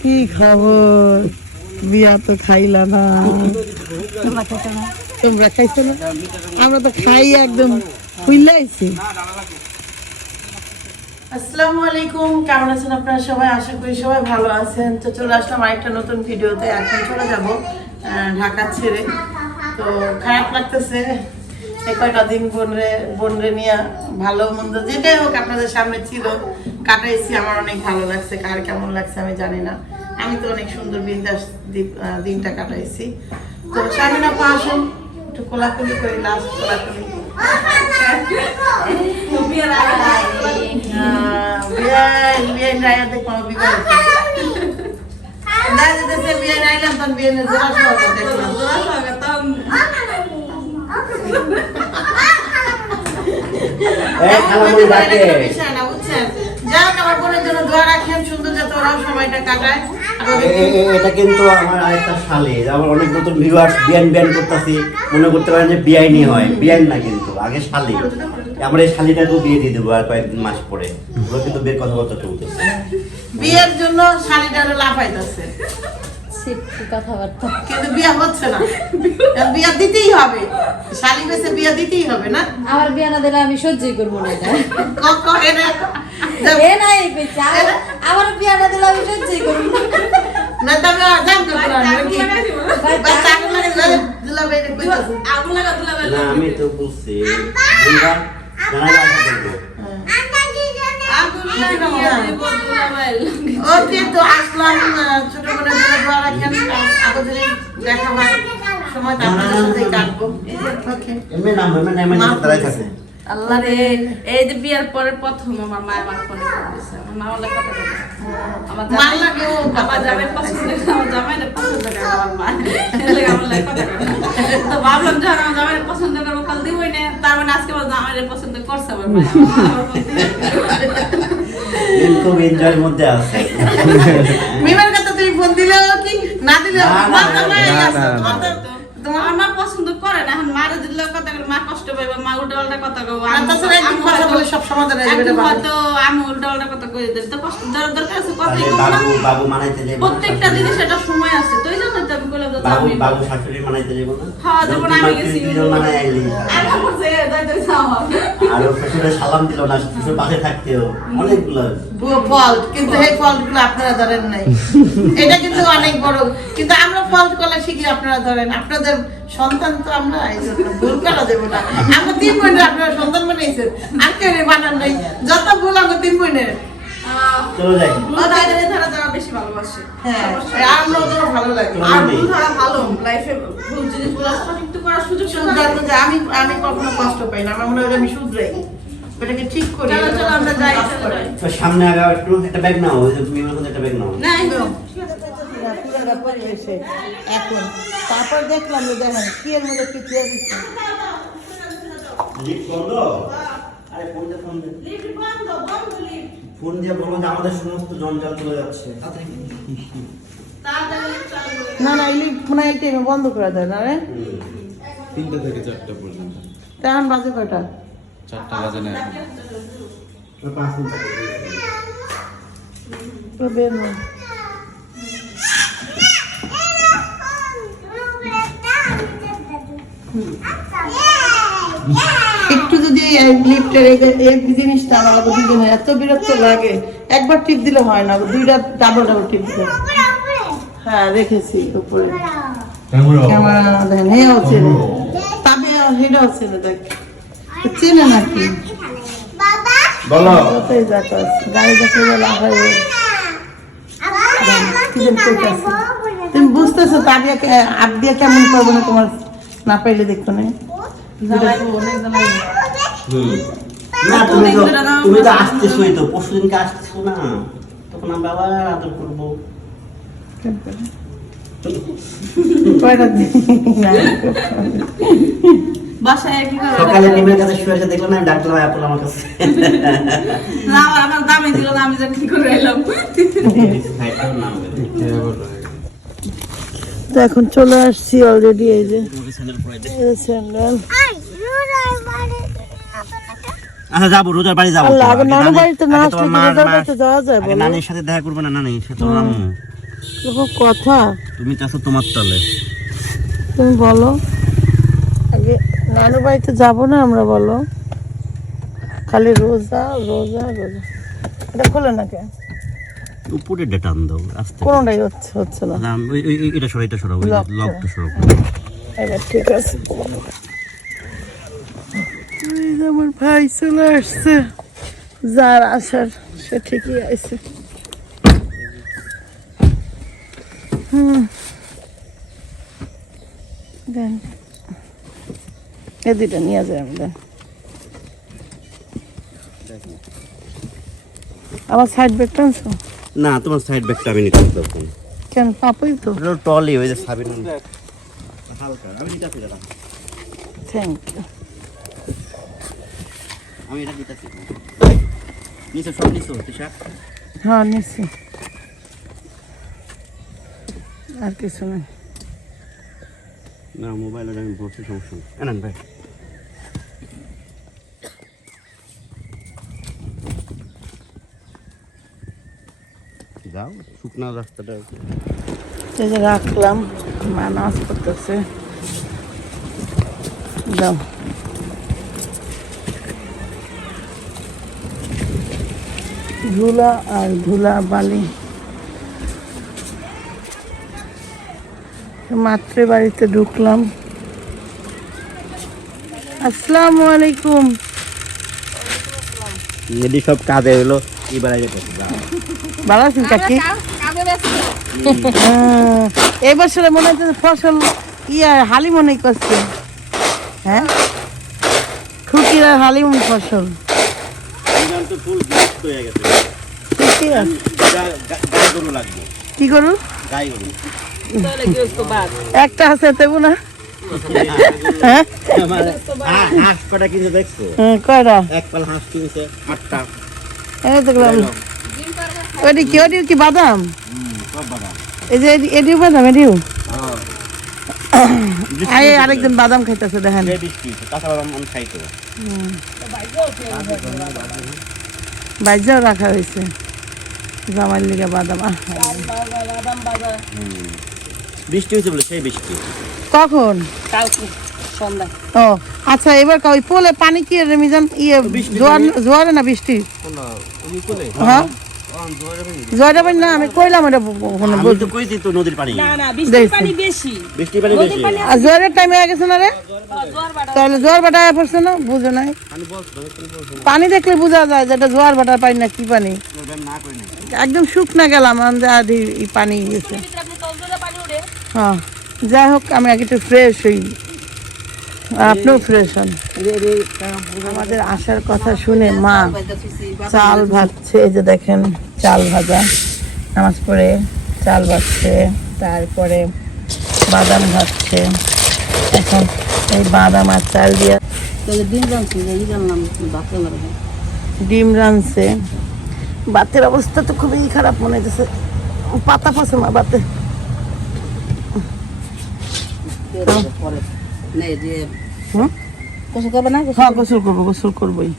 কি খবর? বিয়া তো তোমরা খাইছো না? আমরা তো খাই একদম খুইলাইছি আসসালামু আলাইকুম, কেমন আছেন আপনারা সবাই? আশা করি সবাই ভালো আছেন। তো চলে আসলাম আরেকটা নতুন ভিডিওতে, এখন চলে যাব ঢাকা ছেড়ে। তো খারাপ লাগতেছে, এই কয়টা দিন বোনরে বোনরে নিয়ে ভালো মন্দ, যেটাই হোক আপনাদের সামনে ছিল। কাটাইছি আমার অনেক ভালো লাগছে কার কেমন লাগছে আমি জানি না আমি তো অনেক সুন্দর বিন্দাস দিনটা কাটাইছি তো সামনে আপা আসুন একটু কোলাকুলি করি লাস্ট কোলাকুলি না দেখলাম এটা কোনো বিষয় না, বুঝছেন? যাক, আমার বোনের জন্য দোয়া রাখেন, সুন্দর যাতে ওরাও সময়টা কাটায়। আর ওদের- এ- এ- এটা কিন্তু আমার আরেকটা শালি আমার অনেক নতুন ভিউয়ার্স বিয়ান বিয়ান করতেছি মনে করতে পারেন যে বিআইনি হয় বিআইন না কিন্তু আগে শালি আমরা এই শালিটাকেও বিয়ে দিয়ে দেবো আর কয়েকদিন মাস পরে ওরা কিন্তু বের কথাবার্তা চলতেছে বিয়ের জন্য শালিটা লাফাইতেছে কথাবার্তা। কিন্তু বিয়ে হচ্ছে না। বিয়ে দিতেই হবে। শালি বেসে বিয়ে দিতেই হবে না? আমার বিয়ে না দিলে আমি সহ্যই করব না এটা। করে না এ নাই কইছে আমার- আমার বিয়ে না দিলে আমি সহ্যই করব না। তবে আগুন লাগে আমি তো বুঝছি। ওকে তো আসলাম আহ, ছোট বোনের রাখেন আপনাদের দেখা হয় সময় তো আপনাদের কাটবো। ওকে। এমনি নাম এমনি নাম এমনি তারাই থাকে আল্লাহ রে এই যে বিয়ার পরে প্রথম আমার মা আমার ফোনে দিছে আমার মা কথা আমার কথা আমার পছন্দ করে আমার জামাই না পছন্দ করে আমার মা। এর আমার লাগে কথা তো ভাবলাম যখন আমার জামাই পছন্দ করব কাল দিবই না। তার মানে আজকে আমার জামাই পছন্দ করছে আমার মা। দিন খুব এনজয়ের মধ্যে আছে মিমার কথা তুমি ফোন দিলেও কি না দিলেও মাথা এখন কথা মা কষ্ট পাইবে মা উল্টা পাল্টা কথা কইবো। আর কথা বলে সব সমাধান হয়ে যাবে, এটা একদিন ভালো। হয়তো আমি উল্টা পাল্টা কথা কই দিতে তো কষ্ট দরকার আছে কথাই তাহলে কম না। বাবু বাবু মানাইতে যাব প্রত্যেকটা জিনিস একটা সময় আছে। তো এই জন্য আমি কইলাম যে বাবু বাবু শাশুড়ি মানাইতে যাব না? হ্যাঁ, যেমন আমি গেছি। মানাই আইলি আমি বলছি, এ, যাই, যাই, যাও। আর শ্বশুরে সালাম দিল না শ্বশুর পাশে থাকতেও। অনেকগুলো। ফল্ট কিন্তু এই ফল্ট আপনারা ধরেন নাই। এটা কিন্তু অনেক বড়। কিন্তু আমরা ফল্ট করলে শিখি আপনারা ধরেন। আপনাদের সন্তান তো আমরা ভুল করা দেবো না। আমরা তিন বোনের আপনারা সন্তান বানিয়েছেন আর কেউ বানান নাই? যত ভুল আমরা তিন বোনের। হ্যাঁ আমরা ওদের ভালো লাগে। আর ভুল ধরা ভালো লাইফে ভুল জিনিসগুলো সঠিক তো করার সুযোগ সুবিধা শুধরাতে যে আমি আমি কখনো কষ্ট পাই না। আমার মনে হয় আমি শুধরাই। এটাকে ঠিক করি। চলো, চলো, আমরা যাই। তো সামনে আগে একটু একটা ব্যাগ নাও তুমি আমার একটা ব্যাগ নাও। না এসে এখন তারপর দেখলাম যে দেখেন কি এর মধ্যে কি দিচ্ছে ফোন দিয়ে বলব যে আমাদের সমস্ত জঞ্জাল চলে যাচ্ছে। তাড়াতাড়ি চালু করে। না না টাইমে বন্ধ করে দেয় না রে। তিনটা থেকে চারটা পর্যন্ত। তেমন বাজে কয়টা? চারটা বাজে না এখন। পাঁচ মিনিট তো বের হন। একটু যদি এই লিফটের জিনিসটা আমার দুজনে এত বিরক্ত লাগে একবার টিপ দিলে হয় না দুইটা ডাবল ডাবল টিপ দিলে। হ্যাঁ রেখেছি উপরে। ক্যামেরা দেখেন হেও চেনে। তবে হেটাও চেনে দেখ। চেনে নাকি? বলো। যতই যাক গাড়ি দেখে লাভ হয় কি যেন কইতাছে। তুমি বুঝতেছো তাবিয়া আবিয়া কেমন করব না তোমার না পাইলে দেখতো না না তুমি তো তুমি তো আসতেছোই তো। পরশু দিনকে আসতেছো না। তখন আমরা আবার আদর করব। সকালে কাছে শুয়ে দেখলাম আমার কাছে। না আমার দামে দিল না আমি যে কি করে এলাম। তো এখন চলে আসছি অলরেডি এই যে। স্যান্ডেল আচ্ছা যাব রোজার বাড়ি যাব। আল্লাহ, আগে আগে নানু বাড়িতে না আসলে রোজার বাড়িতে যাওয়া যায় আগে বলো? নানির সাথে দেখা করবে না নানি সে কথা? তুমি চাচ্ছ তোমার তলে। তুমি বলো। আগে নানু বাড়িতে যাব না আমরা বলো? খালি রোজা রোজা রোজা। এটা খোলো না কে? উপরে ডেটা দাও আস্তে কোনোটাই হচ্ছে হচ্ছে না। না, ওই- ওই- ওই- এটা এটা সরো ওই লক লকটা সরো এবার ঠিক আছে। আমার ভাই চলে আসছে। যার আসার সে ঠিকই আছে। হুম। দেন। এ দুইটা নিয়ে যায় আমি দেন। আমার সাইড ব্যাগটা আনছো? না তোমার সাইড ব্যাগটা আমি নিতে তখন কেন? পাপই তো। টলি ওই যে সাবিন। হালকা আমি নিতে দাদা। থ্যাংক ইউ আমি এটা দিতেছি নিচে সব নিচে তিশা হ্যাঁ নিচ্ছি আর কিছু নেই। না মোবাইলের আমি বসে সমস্যা নেই। এনান ভাই। শুকনা রাস্তাটা এই যে রাখলাম মা করতেছে যাও ধুলা আর ধুলা বালি। মাত্রে বাড়িতে ঢুকলাম। আসসালামু আলাইকুম। এদি সব কাজে হলো এবার ভালো আছেন কাকি? এই বছরে মনে হচ্ছে ফসল ইয়া হালি মনে করছে। হ্যাঁ? খুকিরা হালিম ফসল। হয়ে কি করু একটা আছে দেবো না? হ্যাঁ? হ্যাঁ, কয়টা? এক পাল হাঁস কিনছে আটটা। এই দেখলাম। ওইটি কি ওইটি কি বাদাম? এই যে এডিও বাদাম এডিও আরে আরেকজন বাদাম খাইতেছে দেখেন। বাজ্যাও রাখা হয়েছে। জামার লিগে বাদাম বৃষ্টি হয়েছে বলে সেই বৃষ্টি। কখন? ও আচ্ছা এবার ওই পোলে পানি কি রে মিজান? ইয়ে জোয়ার জোয়ারে না বৃষ্টি? হ্যাঁ? জোয়ারে পানি না আমি কইলাম এটা বলতে কইছি তো নদীর পানি। না না বৃষ্টির পানি বেশি। বৃষ্টি পানি বেশি। আর জোয়ারের টাইম হয়ে গেছে না রে? তাহলে জোয়ার ভাটা পড়ছে না? বুঝে নাই। পানি দেখলে বোঝা যায় যে এটা জোয়ার ভাটার পানি না কি পানি। একদম শুকনা গেলাম এই পানি গেছে। হ্যাঁ যাই হোক আমি আগে একটু ফ্রেশ হই। আপনিও ফ্রেশ হন। আমাদের আসার কথা শুনে মা চাল ভাজছে এই যে দেখেন চাল ভাজা। নামাজ পড়ে চাল ভাজছে তারপরে বাদাম ভাজছে। এখন এই বাদাম আর চাল দিয়ে ডিম রানছে বাতের অবস্থা তো খুবই খারাপ মনে হচ্ছে পাতা পচে মা বাতে। করবে না হ্যাঁ গোসল করব গোসল করবোই।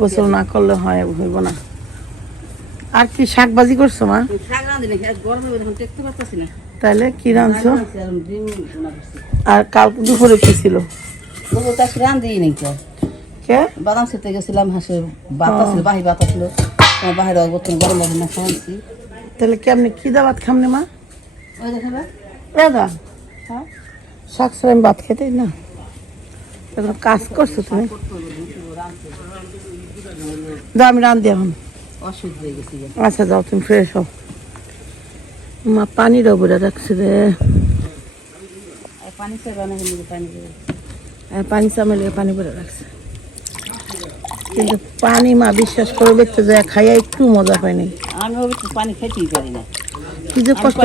গোসল না করলে হয় হইব না। আর কি শাক ভাজি করছ মা? তাহলে কি রাঁধছো? আর কাল দুপুরে কি ছিল? বাদাম খেতে গেছিলাম হাঁসের বাতা ছিল বাহি বাতা ছিল বাহিরে বোতল গরম না খাওয়াচ্ছি তাহলে কেমনি কি দাবাত খামনে মা? ওই দেখাবে দাদা হ্যাঁ? আমি ভাত খেতেই না। এখন কাজ করছ তুমি? দাও আমি রান্ধি এখন। হয়ে আচ্ছা যাও তুমি ফ্রেশ হও। মা পানির ওপরে রাখছে রে। পানি না কিন্তু পানি পানি চামেলে পানি পরে রাখছে। কিন্তু পানি মা বিশ্বাস করবে তো যে খাইয়া একটু মজা পাইনি আমি পানি খেতেই পারি না। কি যে কষ্ট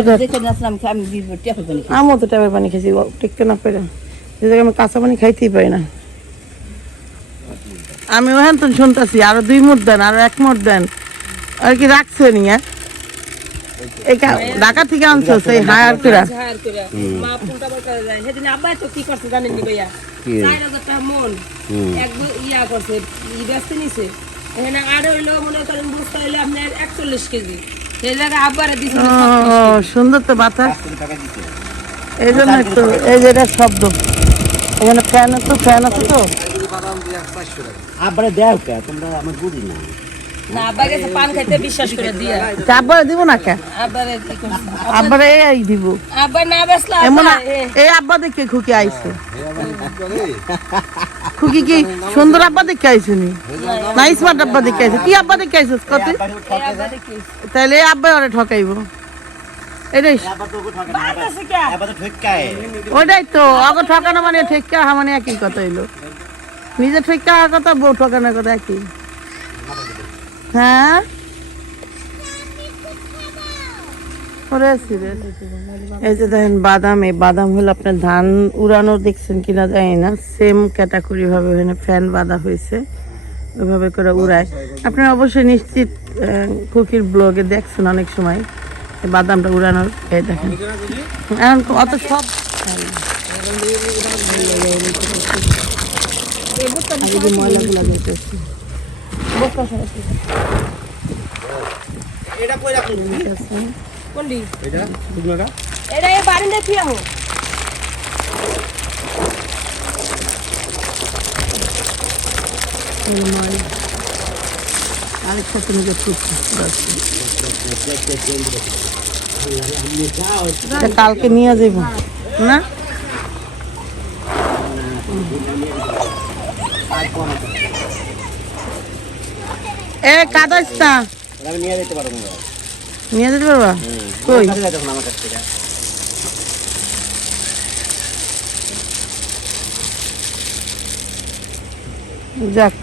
আমিও তো টাইপের পানি খেয়েছি টিকতে না পেরে যে জায়গায় আমি কাঁচা পানি খাইতেই পারি না। আমি ওখান তো শুনতেছি আরও দুই মুঠ দেন আরও এক মুঠ দেন। আর কি রাখছে নি হ্যাঁ? ঢাকা থেকে আনছো সেই হায়ার করে। হায়ার করে। মা পুলটা বলতে যায় সেদিন আব্বাই তো কি করছে জানেন নি ভাইয়া চার হাজার টাকা মন। এক ইয়া করছে ব্যস্ত নিছে। এখানে আর হইল মনে করেন বুঝতে হইলে আপনার একচল্লিশ কেজি। সুন্দর তো বাতাস এই জন্য একটু এই যে এটা শব্দ এখানে ফ্যান আছে ফ্যান আছে তো আবার দেও তোমরা আমার বুঝি না আব্বা গেছে পান খাইতে বিশ্বাস করে দিয়া আব্বারে না কে আব্বারে কি করছে আব্বারে এই দিব আব্বা না এই আব্বা দেখে খুকি আইছে খুকি কি সুন্দর আব্বা দেখে আইসুনি নি? স্মার্ট আব্বা দেখে আইসু কি আব্বা দেখে আইছিস কত? তাহলে আব্বাই ওরে ঠকাইব। এটাই আবার তো আবার ঠকানো মানে ঠেকা হা মানে একই কথা হইল। নিজে ঠেকা হওয়ার কথা, বউ ঠকানোর কথা একই। হ্যাঁ? এই যে দেখেন বাদাম এই বাদাম হলো আপনার ধান উড়ানো দেখছেন কিনা জানি না। সেম ক্যাটাগরি ভাবে ফ্যান বাঁধা হয়েছে। ওইভাবে করে উড়ায়। আপনারা অবশ্যই নিশ্চিত খুকির ব্লগে দেখছেন অনেক সময় এই বাদামটা উড়ানোর। এই দেখেন। এখন অত সব ময়লাগুলো বেরোতেছে। ঠিক আছে। কোনটি? এটা এই কি আহো। এই। আরেকটা তুমি। এটা কালকে নিয়ে যাইব। না? এ কাদাইস না আমি নিয়ে যেতে পারব না। নিয়ে যেতে পারবা? কই? যাক।